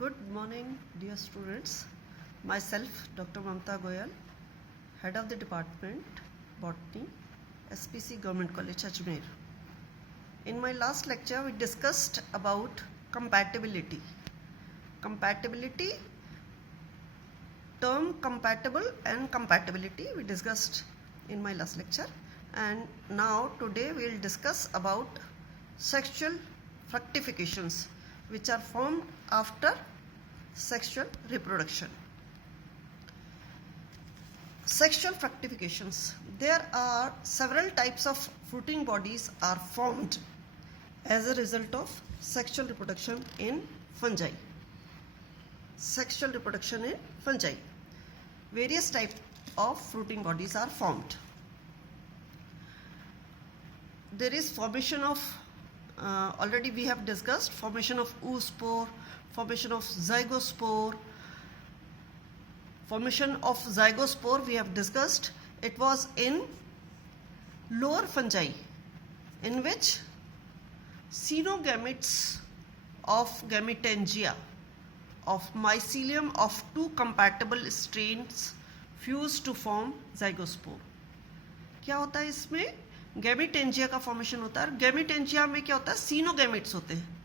Good morning, dear students. Myself, Dr. Mamta Goyal, Head of the Department, Botany, SPC Government College, Ajmer. In my last lecture, we discussed about compatibility. Compatibility, term compatible and compatibility, we discussed in my last lecture. And now, today, we will discuss about sexual fructifications, which are formed after sexual reproduction. Sexual fructifications. There are several types of fruiting bodies are formed as a result of sexual reproduction in fungi. Sexual reproduction in fungi. Various types of fruiting bodies are formed. There is formation of already we have discussed formation of oospore, formation of zygospore. Formation of zygospore we have discussed. It was in lower fungi, in which cenogametes of gametangia of mycelium of two compatible strains fuse to form zygospore. क्या होता है इसमें? Gametangia का formation होता है। Gametangia में क्या होता है? सीनोगैमेट्स होते हैं।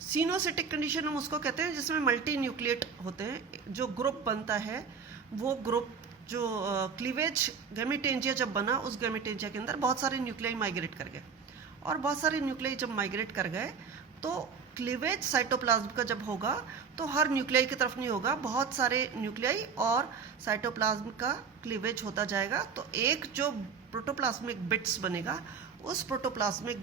सीनोसिटिक कंडीशन हम उसको कहते हैं जिसमें मल्टी न्यूक्लिएट होते हैं। जो ग्रुप बनता है वो ग्रुप जो क्लीवेज गैमेटेंजिया जब बना, उस गैमेटेंजिया के अंदर बहुत सारे न्यूक्लियाई माइग्रेट कर गए, और बहुत सारे न्यूक्लियाई जब माइग्रेट कर गए तो क्लीवेज साइटोप्लाज्म का जब होगा तो हर न्यूक्लियाई की तरफ नहीं होगा, बहुत सारे न्यूक्लियाई और साइटोप्लाज्म का क्लीवेज होता जाएगा। तो एक जो प्रोटोप्लाज्मिक बिट्स बनेगा, उस प्रोटोप्लाज्मिक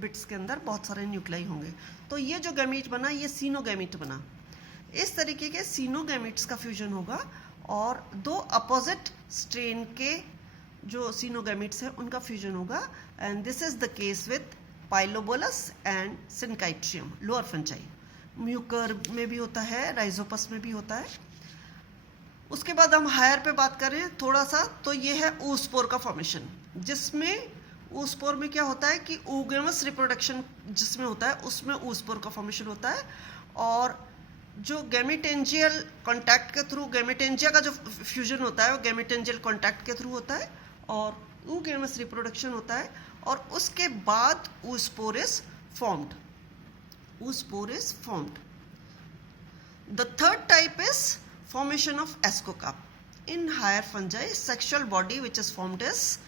बिट्स के अंदर बहुत सारे न्यूक्लियाई होंगे। तो ये जो गैमीट बना, ये सीनोगैमीट बना। इस तरीके के सीनोगैमीट्स का फ्यूजन होगा और दो अपोजिट स्ट्रेन के जो सीनोगैमीट्स हैं उनका फ्यूजन होगा। And this is the case with Pilobolus and Synchytrium, lower fungi. Mucor में भी होता है, राइजोपस में भी होता है। उसके बाद हम हायर पे बात करें थोड़ा सा, तो ये है oospore का फॉर्मेशन, जिसमें oospore में क्या होता है कि oogamous रिप्रोडक्शन जिसमें होता है उसमें oospore का फॉर्मेशन होता है। और जो गैमेटेंजियल कॉन्टैक्ट के थ्रू, गैमेटेंजिया का जो फ्यूजन होता है वो गैमेटेंजियल कॉन्टैक्ट के थ्रू होता है, और oogamous रिप्रोडक्शन होता है, और उसके बाद oospore is formed. oospore is formed. The third type is formation of ascocarp. In higher fungi, sexual body which is formed is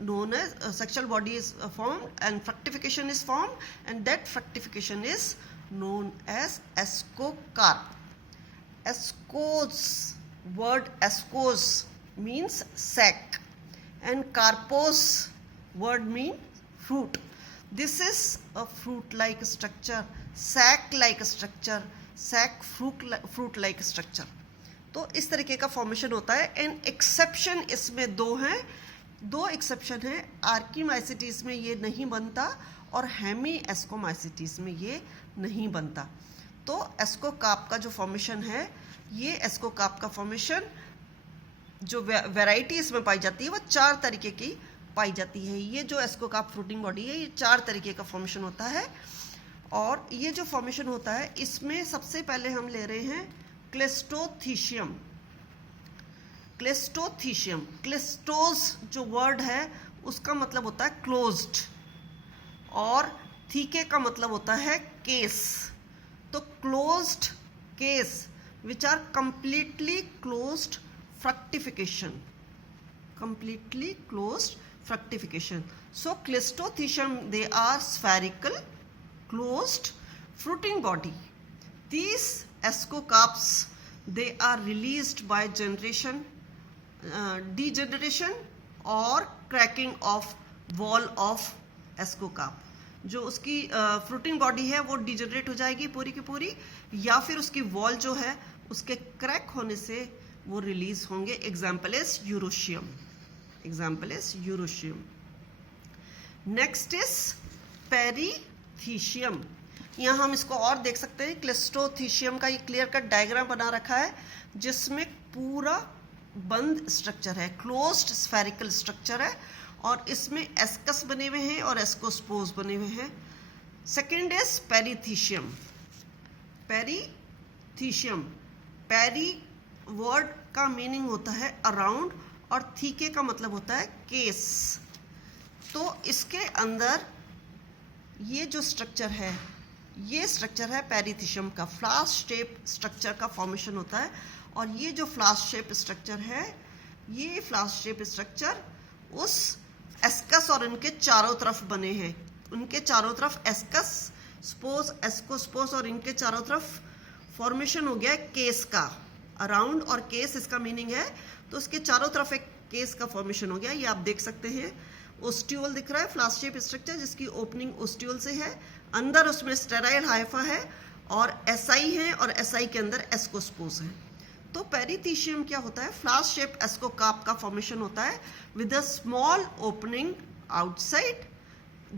known as sexual body is formed and fructification is formed, and that fructification is known as ascocarp. Ascos, word ascos means sac, and carpos word mean fruit. This is a fruit-like structure, sac-like structure, sac fruit like structure. तो इस तरीके का formation होता है। And exception इसमें दो exception है। आर्कीमाइसिटीज में ये नहीं बनता और हेमी एस्कोमाइसिटीज में ये नहीं बनता। तो एस्कोकार्प का जो फॉर्मेशन है, ये एस्कोकार्प का फॉर्मेशन जो वैरायटी इसमें पाई जाती है वो 4 तरीके की पाई जाती है। ये जो एस्कोकार्प फ्रूटिंग बॉडी है, ये 4 तरीके का फॉर्मेशन होता है। और ये जो फॉर्मेशन होता है, इसमें सबसे पहले हम ले रहे हैं क्लेस्टोथीशियम। क्लेस्टोज जो वर्ड है उसका मतलब होता है क्लोज्ड, और थीके का मतलब होता है केस। तो closed case which are completely closed fructification, So Cleistothecium, they are spherical closed fruiting body. These ascocarps, they are released by generation, degeneration or cracking of wall of ascocarp. जो उसकी fruiting body है वो degenerate हो जाएगी पूरी की पूरी, या फिर उसकी वॉल जो है उसके क्रैक होने से वो रिलीज होंगे। Example is Eurotium. Next is perithecium. यहाँ हम इसको और देख सकते हैं। क्लेस्टोथीशियम का ये क्लियर कट डायग्राम बना रखा है जिसमें पूरा बंद स्ट्रक्चर है, क्लोज्ड स्फेरिकल स्ट्रक्चर है, और इसमें एस्कस बने हुए हैं और एस्कोस्पोर्स बने हुए हैं। Second is perithecium. Perithecium, peri word का मीनिंग होता है अराउंड और थीके का मतलब होता है केस। तो इसके अंदर ये जो स्ट्रक्चर है, ये स्ट्रक्चर है पेरीथीशियम का। फ्लास्क शेप स्ट्रक्चर का फॉर्मेशन होता है और ये जो फ्लास्क शेप स्ट्रक्चर है, ये फ्लास्क शेप स्ट्रक्चर उस एस्कस और इनके चारों तरफ बने हैं। उनके चारों तरफ एस्कस, स्पोस, एस्कोस्पोस और इनके चारों तरफ फॉर्मेशन हो गया है केस का। अराउंड और केस इसका मीनिंग है, तो इसके चारों तरफ एक केस का फॉर्मेशन हो गया। ये आप देख सकते हैं, ओस्टियोल दिख रहा है, फ्लास्क शेप स्ट्रक्चर जिसकी ओपनिंग ओस्टियोल से है। अंदर उसमें स्टेराइल हाइफा है और एसआई है और एसआई के अंदर एस्कोस्पोस है। तो पेरीथीशियम क्या होता है? फ्लास्क शेप एस्कोकार्प का फॉर्मेशन होता है with a small opening outside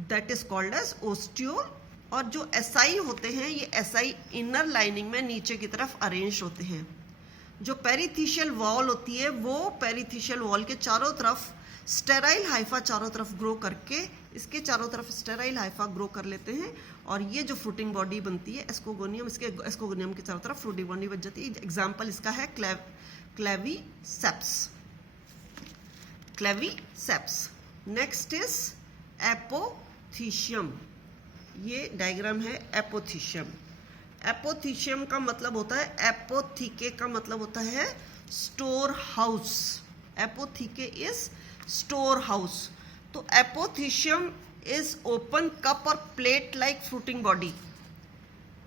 that is called as ostiole. और जो एसआई होते हैं, ये एसआई इनर लाइनिंग में नीचे की तरफ अरेंज होते हैं। जो पेरीथीशियल वॉल होती है, वो पेरीथीशियल वॉल के चारों तरफ स्टेराइल हाइफा चारों तरफ ग्रो करके, इसके चारों तरफ स्टेराइल हाइफा ग्रो कर लेते हैं और ये जो फ्रूटिंग बॉडी बनती है एस्कोगोनियम, इसके एस्कोगोनियम के चारों तरफ फ्रूटिंग बॉडी बन जाती है। एग्जाम्पल इसका है Claviceps. Claviceps. Next is apothecium. ये डायग्राम है एपोथीशियम। एपोथीशियम का मतलब होता है, एपोथीके का मतलब होता है store house. Apotheke is store house. तो apothecium is open cup or plate like fruiting body.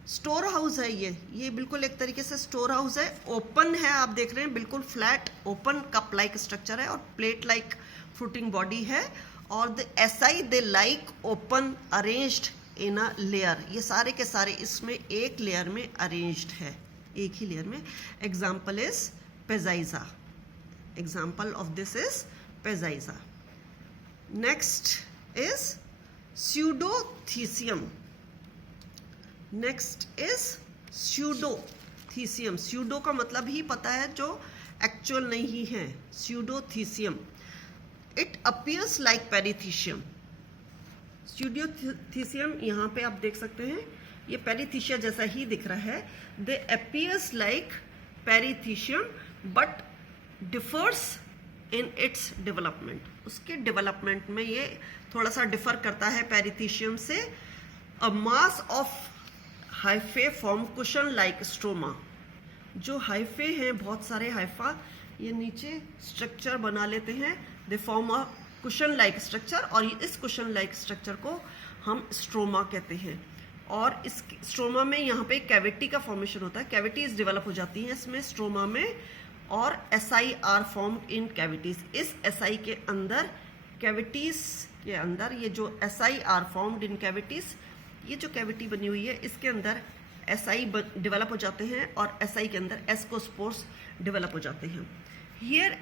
Store house है ये बिल्कुल एक तरीके से स्टोर हाउस है। ओपन है, आप देख रहे हैं, बिल्कुल flat open cup like structure है और प्लेट लाइक फ्रूटिंग बॉडी है। और the SI they like open arranged in a layer. ये सारे के सारे इसमें एक लेयर में अरेंज्ड है, एक ही लेयर में। Example is Peziza. Example of this is Peziza. Next is pseudothecium. Next is pseudothecium. Pseudo का मतलब ही पता है, जो एक्चुअल नहीं है। Pseudothecium, it appears like perithecium. Pseudothecium यहाँ पे आप देख सकते हैं, ये पेरीथीशिया जैसा ही दिख रहा है। They appears like perithecium but differs in its development. उसके डेवलपमेंट में ये थोड़ा सा डिफर करता है पेरीथीशियम से। A mass of hyphae form cushion like stroma. जो हाइफे हैं, बहुत सारे हाइफा ये नीचे स्ट्रक्चर बना लेते हैं, they form a cushion like structure, और इस कुशन लाइक स्ट्रक्चर को हम स्ट्रोमा कहते हैं। और इस स्ट्रोमा में यहाँ पे कैविटी का फॉर्मेशन होता है, कैविटीज डेवलप हो जाती हैं इसमें स्ट्रोमा में, और asci are formed in cavities. इस एसआई के अंदर, कैविटीज के अंदर, ये जो asci are formed in cavities, ये जो कैविटी बनी हुई है इसके अंदर एसआई डेवलप हो जाते हैं और एसआई के अंदर एस्कोस्पोर्स डेवलप हो जाते हैं। Here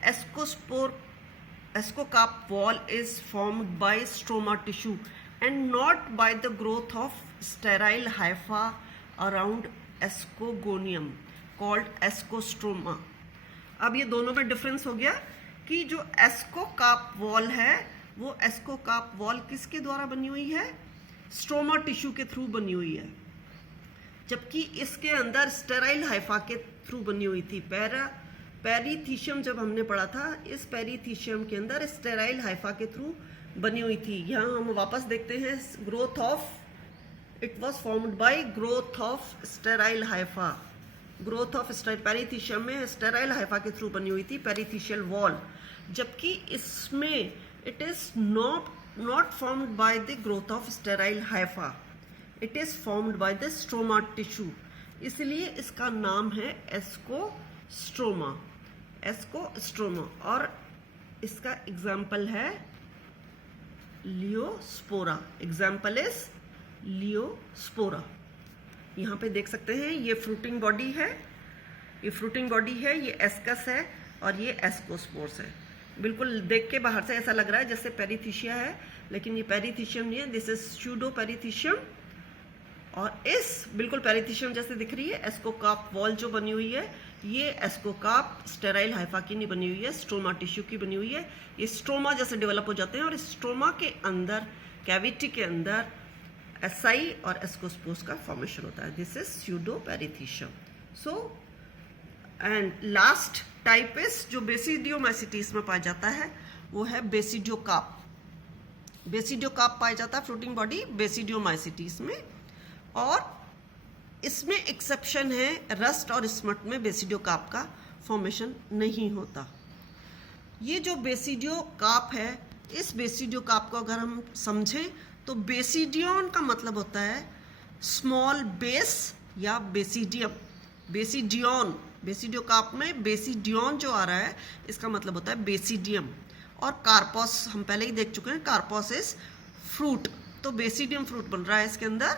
ascocarp wall is formed by stroma tissue and not by the growth of sterile hypha around ascogonium called ascostroma. अब ये दोनों में डिफरेंस हो गया कि जो एस्कोकार्प वॉल है, वो एस्कोकार्प वॉल किसके द्वारा बनी हुई है? स्ट्रोमा टिश्यू के थ्रू बनी हुई है, जबकि इसके अंदर स्टेराइल हाइफा के थ्रू बनी हुई थी। पेरीथीशियम जब हमने पढ़ा था, इस पेरीथीशियम के अंदर स्टेराइल हाइफा के थ्रू बनी हुई थी। यहाँ हम वापस देखते हैं, growth of, it was formed by growth of sterile hypha. Growth of perithecium में स्टेराइल हाइफा के थ्रू बनी हुई थी पेरीथीशियल वॉल, जबकि इसमें it is not formed by the growth of sterile Haifa, it is formed by the stroma tissue. इसलिए इसका नाम है एस्कोस्ट्रोमा। एस्कोस्ट्रोमा। और इसका एग्जाम्पल है लियोस्पोरा। Example is लियोस्पोरा। यहाँ पे देख सकते हैं, ये फ्रूटिंग बॉडी है, ये फ्रूटिंग बॉडी है, ये एस्कस है और ये एस्कोस्पोर्स है। बिल्कुल देख के बाहर से ऐसा लग रहा है जैसे पेरीथीशिया है, लेकिन ये पेरीथीशियम नहीं है, दिस इज स्यूडो पेरीथीशियम। और इस बिल्कुल पेरीथीशियम जैसे दिख रही है एस्कोकार्प वॉल जो बनी हुई है, ये एस्कोकार्प स्टेराइल हाइफा की नहीं बनी हुई है, स्ट्रोमा टिश्यू की बनी हुई है। ये स्ट्रोमा जैसे डेवलप हो जाते हैं और इस स्ट्रोमा के अंदर, कैविटी के अंदर एसाई और एस्कोस्पोर्स का फॉर्मेशन होता है. This is pseudoperithecium. So and last type is जो बेसिडियोमाइसिटीज में पाया जाता है वो है बेसिडियोकार्प. बेसिडियोकार्प पाया जाता है फ्लोटिंग बॉडी बेसिडियोमाइसिटीज में, और इसमें एक्सेप्शन है, रस्ट और स्मट में बेसिडियोकार्प का फॉर्मेशन नहीं होता. ये जो बेसिडियोकार्प है, इस बेसिडियोकार्प को अगर हम समझें तो बेसिडियन का मतलब होता है स्मॉल बेस या बेसिडियम. बेसिडियन, बेसिडियोकार्प में बेसिडियन जो आ रहा है इसका मतलब होता है बेसिडियम. और कार्पोस हम पहले ही देख चुके हैं, कार्पोस इज फ्रूट, तो बेसिडियम फ्रूट बन रहा है इसके अंदर.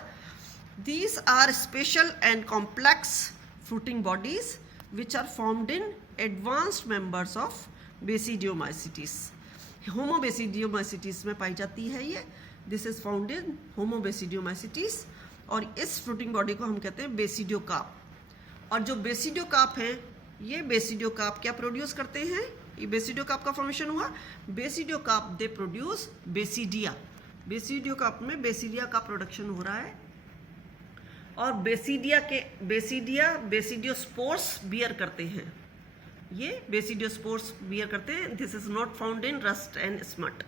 These are special and complex fruiting bodies which are formed in advanced members of Basidiomycetes. Homobasidiomycetes में पाई जाती है ये. This is found in Homobasidiomycetes. और इस fruiting body को हम कहते हैं बेसिडियोकार्प. और जो बेसिडियोकार्प है, ये बेसिडियोकार्प क्या प्रोड्यूस करते हैं? ये बेसिडियोकार्प का फॉर्मेशन हुआ. Basidiocarp they produce basidia. Basidiocarp में बेसिडिया का प्रोडक्शन हो रहा है, और बेसिडियोस्पोर्स बियर करते हैं. ये बेसिडियोस्पोर्स बियर करते हैं. This is not found in rust and smut.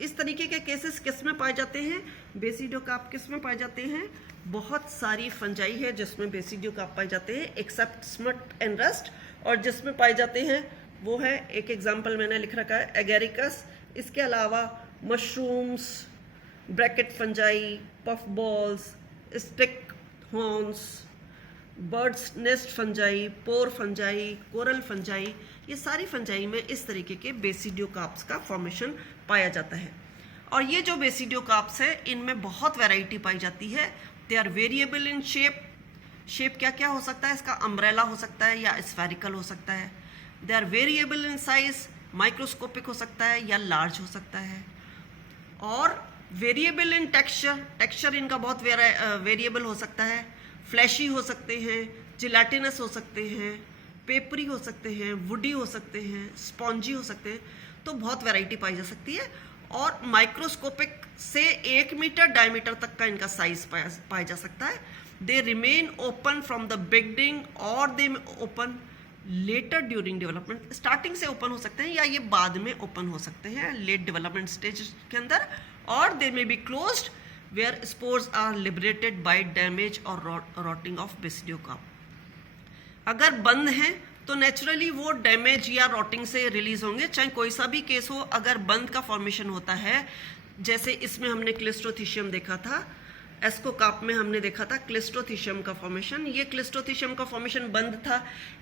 इस तरीके के केसेस किस में पाए जाते हैं? बेसिडियोकार्प किस में पाए जाते हैं? बहुत सारी फंजाई है जिसमें बेसिडियोकार्प पाए जाते हैं, एक्सेप्ट स्मट एंड रस्ट. और जिसमें पाए जाते हैं वो है, एक एग्जाम्पल मैंने लिख रखा है, एगेरिकस. इसके अलावा mushrooms, bracket fungi, puff balls, stinkhorns, bird's nest fungi, pore fungi, coral fungi, ये सारी फंजाई में इस तरीके के बेसिडियोकार्प्स का फॉर्मेशन पाया जाता है. और ये जो बेसिडियोकार्प्स है इनमें बहुत वैरायटी पाई जाती है. They are variable in shape. Shape क्या क्या हो सकता है इसका? अम्ब्रेला हो सकता है या स्फेरिकल हो सकता है. They are variable in size, microscopic हो सकता है या लार्ज हो सकता है. और वेरिएबल इन टेक्सचर, टेक्सचर इनका बहुत वेरिएबल हो सकता है. फ्लैशी हो सकते हैं, जिलेटिनस हो सकते हैं, पेपरी हो सकते हैं, वुडी हो सकते हैं, स्पॉन्जी हो सकते हैं. तो बहुत वैरायटी पाई जा सकती है. और माइक्रोस्कोपिक से 1 मीटर डायमीटर तक का इनका साइज पाया जा सकता है. They remain open from the beginning or they open later during development. Starting से ओपन हो सकते हैं या ये बाद में ओपन हो सकते हैं लेट डेवलपमेंट स्टेज के अंदर. और they may be closed where spores are liberated by damage or rotting of basidiocarp. अगर बंद हैं तो नेचुरली वो डैमेज या रॉटिंग से रिलीज होंगे, चाहे कोई सा भी केस हो. अगर बंद का फॉर्मेशन होता है, जैसे इसमें हमने क्लिस्ट्रोथीशियम देखा था, एस्कोकार्प में हमने देखा था क्लिस्ट्रोथीशियम का फॉर्मेशन. ये क्लिस्ट्रोथीशियम का फॉर्मेशन बंद था.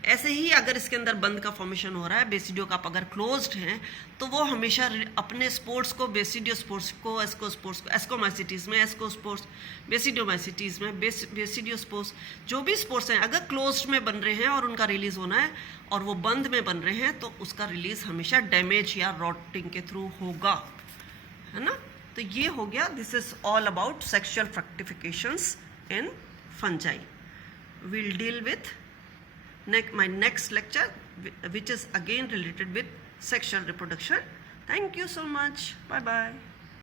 ऐसे ही अगर इसके अंदर बंद का फॉर्मेशन हो रहा है, बेसिडियोकार्प अगर क्लोज्ड हैं, तो वो हमेशा अपने स्पोर्स को, बेसिडियोस्पोर्स को, एस्कोस्पोर्स को, एस्कोमाइसिटीज में एस्कोस्पोर्स, बेसिडियोमाइसिटीज में बेसिडियोस्पोर्स, जो भी स्पोर्स हैं अगर क्लोज्ड में बन रहे हैं और उनका रिलीज होना है और वो बंद में बन रहे हैं, तो उसका रिलीज हमेशा डैमेज या रॉटिंग के थ्रू होगा, है ना. तो ये हो गया. This is all about sexual fructifications in fungi. we'll deal with my next lecture, which is again related with sexual reproduction. Thank you so much. Bye bye.